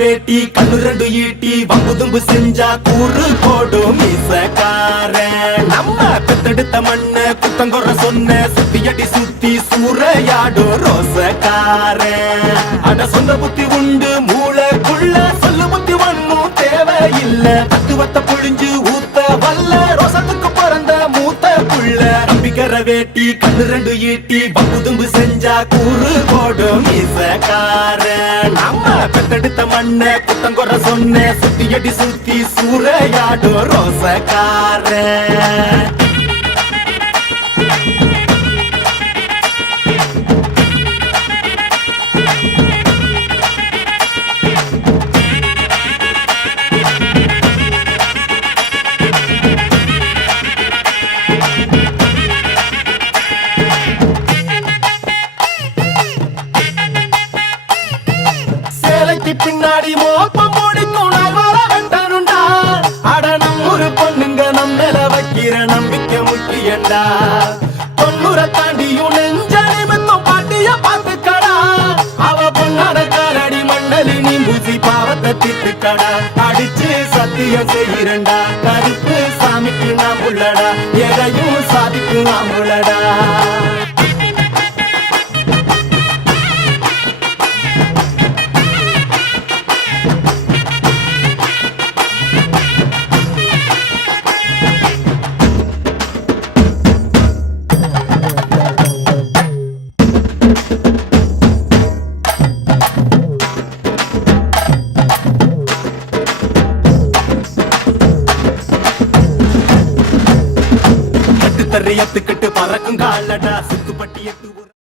வேட்டி கண்ணு ரெண்டு ஈட்டி வம்புதும்பு செஞ்சா கூறு போடும் மீசக்காரன். நம்ம பெத்தெடுத்த மண்ண குத்தங்குற சொன்ன சுத்தியடி சுத்தி சூறையாடும் ரோசக்காரன். அட சொந்த புத்தி உண்டு மூளைக்குள்ள சொல்லு புத்தி ஒண்ணும் தேவையில்ல. தத்துவத்தை புழிஞ்சு ஊத்த வல்ல ரோசத்துக்கு பிறந்த மூத்த புள்ள. நம்பிக்கிற வேட்டி கண்ணு ரெண்டு ஈட்டி வம்புதும்பு செஞ்சா கூறு போடும் மீசக்காரன். நம்ம பெத்தெடுத்த மண்ண குத்தங்குற சொன்ன சுத்தியடி சுத்தி சூறையாடும் ரோசக்காரன். பின்னாடி மோப்பம் முடிக்கும் நாள் வர வேண்டனுண்டா. அட நம்மூரு பொண்ணுங்க நம்மள வைக்கிற நம்பிக்கை முக்கியண்டா. 90 தாண்டியும் நெஞ்ச நிமித்தம் பாட்டிய பாத்துக்கடா. அவ பொண்ணாட காலடி மண்டலி நீ பூசி பாவத்தை திட்டுக்கடா. அடிச்சு சத்தியம் செய்கிறண்டா கருப்பு சாமிக்கு நாம் உள்ளடா. எதையும் சாதிக்கு நாம் உள்ளடா. பறக்கும் காலடா சுத்துப்பட்டிய